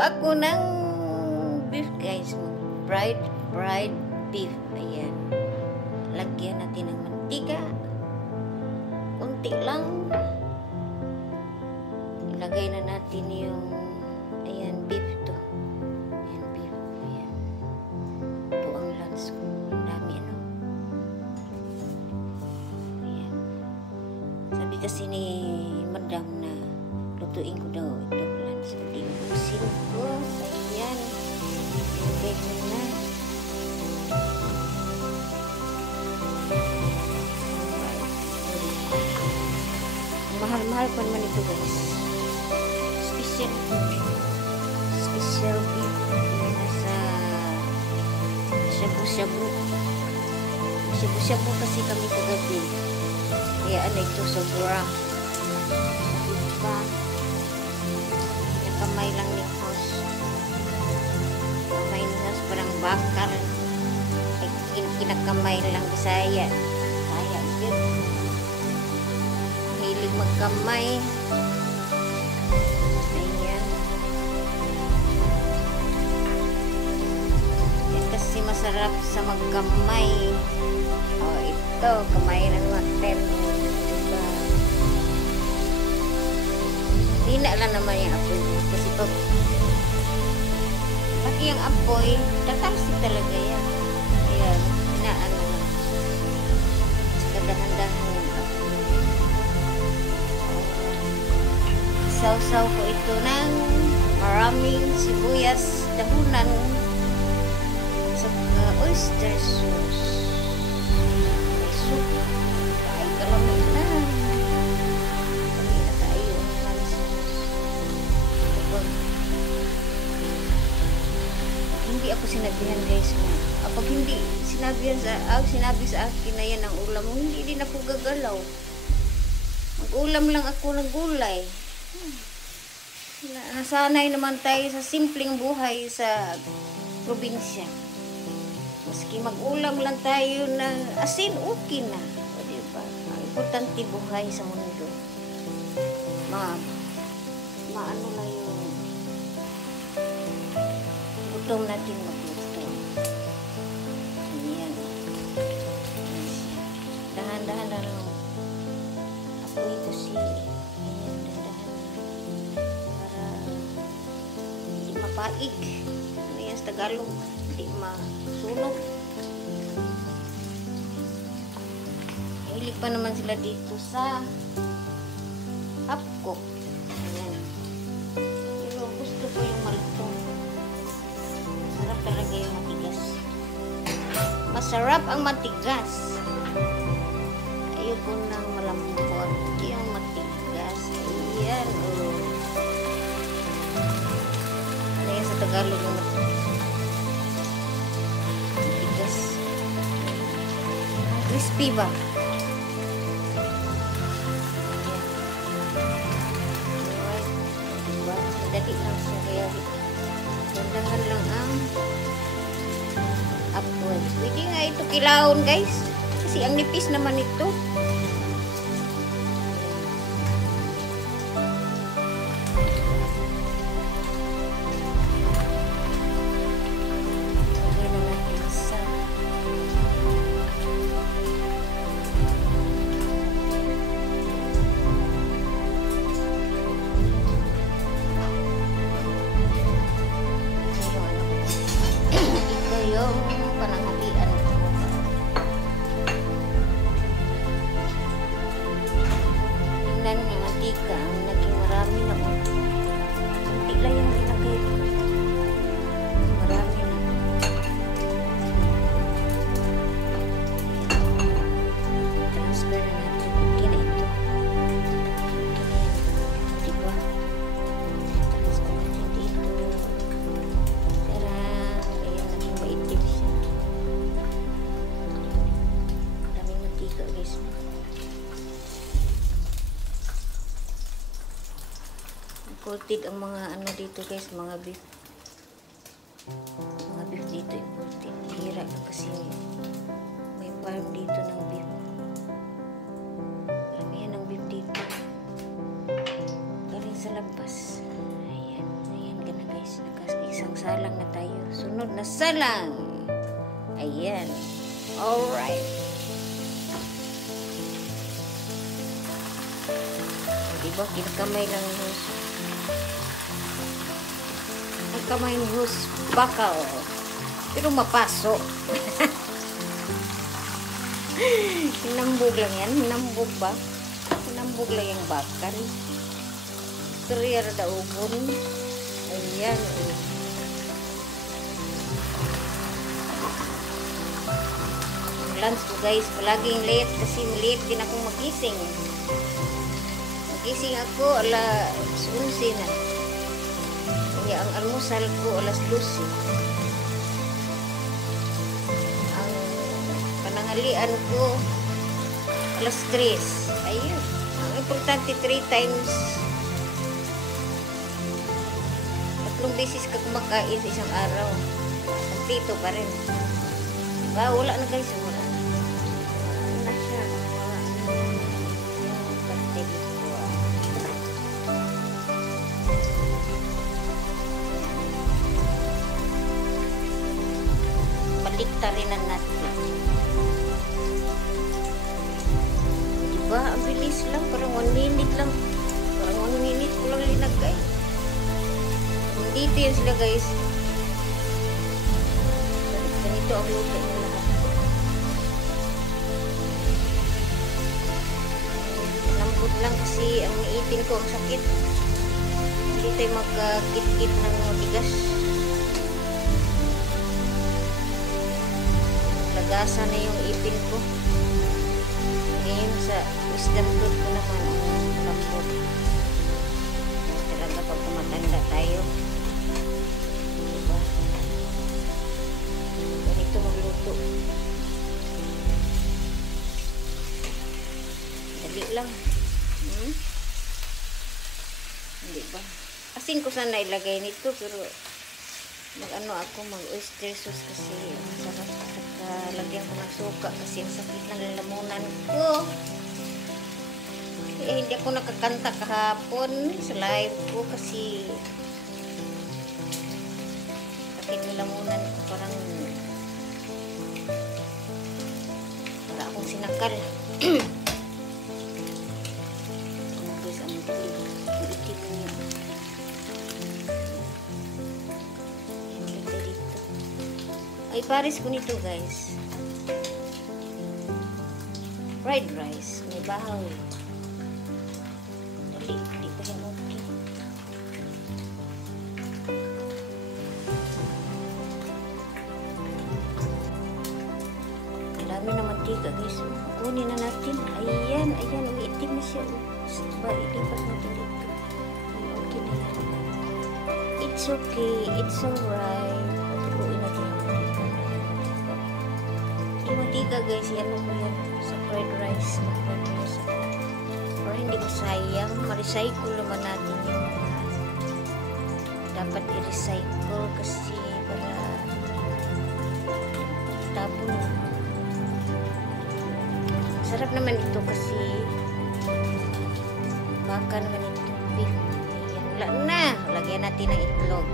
ako ng beef guys. Fried beef. Ayan. Lagyan natin ng mantika. Kunti lang. Ilagay na natin yung ayan, beef to. Ayan, beef. Ayan. Ito ang lunch ko. Dami ano. Ayan. Sabi kasi ni madam na lutuin ko daw ito lunch. Tinubusin ko. Ayan. Okay ko na. Mahal-mahal pa naman ito guys. Special beef sa shabu-shabu. Shabu-shabu kasi kami kagabi. Kaya ano ito sobra. Diba? Kamay lang ni house. Kamay ni house parang bakar. Ay kinakamay lang Bisaya. Kaya yun. Hilig magkamay. Ayan. Yan kasi masarap sa magkamay. O ito, kamay ng natin. Diba? Hina lang naman yung apoy. Kasi pag laki yung apoy, tatalsik talaga yan. Ayan, hinaan lang. Saka dahan-dahan yung apoy. Isaw-saw ko ito ng maraming sibuyas, dabunan, saka oyster sauce. May soup. Ay, kalamig na. Kalamig na tayo. Hindi ako sinabihan guys. Kapag hindi sinabi sa akin na yan ang ulam mo, hindi din ako gagalaw. Mag-ulam lang ako ng gulay. Nasanay naman tayo sa simpleng buhay sa probinsya. Maski mag-ulam lang tayo ng asin, okay na. O diba? Ang importante buhay sa mundo. Maano lang yung gutom natin magluto. Ayan. Dahan-dahan na lang. Ako ito si ayan, dahan-dahan. Para hindi mapaig. Ano yan sa Tagalog? Hindi masunog. Hilig pa naman sila dito sa hapko. Ayan. Pero gusto ko yung malutong. Masarap talaga yung matigas. Masarap ang matigas. Ayoko nang malambot. Yung matigas. Ayan. Oh. Ano yan sa Tagalog yung matigas? Crispy ba? Dali lang siya kaya dandahan lang ang apoy. Pwede nga ito kilawon guys kasi ang nipis naman ito. Yung pananghalian ko. Tingnan niyo, mantika. Naging marami na. Kunti lang yung nilagay ko. Marami na. Transfer na natin. Kunti na ito. Diba? Transfer natin dito. Maitim siya. Daming mantika guys. Imported ang mga ano dito guys, mga beef. Mga beef dito imported. Hira kasi may farm dito ng beef. Maramihan ng beef dito. Galing sa labas. Ayan, ayan ka na guys. isang salang na tayo. Sunod na salang. Ayan. Alright. Diba, kinakamay lang yung hus. Ang kamay ng hus, bakal. Pero mapasok. Hinambog lang yan. Hinambog ba? Hinambog lang yung bakal. Career daubon. Ayan. Ang lunch ko guys, palaging late kasi late din akong magising. Magising ako alas 11 na. Kaya ang almusal ko alas 12. Ang panangalian ko alas 3. Ayun. Ang importante 3 times. 3 beses ka kumakain sa isang araw. Kompleto pa rin. Diba? Wala na guys. Wala na. Wala na siya. Wala na. Yung parte dito. Baliktarin na natin. Diba? Ang bilis lang. Parang 1 minute lang. Parang 1 minute ko lang linagay. Dito yan sila guys. Ganito ang luto ng lahat. Lambot lang kasi ang iipin ko ang sakit. Hindi tayo magkit-kit ng bigas. Lagasan na yung ipin ko. Ngayon sa wisdom tooth ko naman ang lambot. Talaga pag tumatanda tayo. Ganito magluto. Dali lang. Hindi ba? Asin ko sana ilagay nito pero mag-ano ako, mag-oyster sauce kasi sarap at lagyan ko ng suka kasi ang sakit ng lalamunan ko. Eh, hindi ako nakakanta kahapon sa live ko kasi sakit ng lalamunan ko, parang para akong sinakal. Guys, ang itim niya. Ay, pares ko nito guys. Fried rice. May bahaw. Dali, hindi pa yan okay. Ang dami na mantika guys. Kunin na natin. Ayan, ayan. Umiitim na siya. Ba, ilipat natin dito. Okay na yan. It's okay. It's alright. Patuloy natin yung mantika. Yung mantika guys, yan mo yan sa fried rice. Fried rice. Para hindi masayang. Ma-recycle naman natin yung dapat i-recycle kasi para tapon. Sarap naman ito kasi baka naman ito beef. Ayan, wala na. Lagyan natin ng itlog.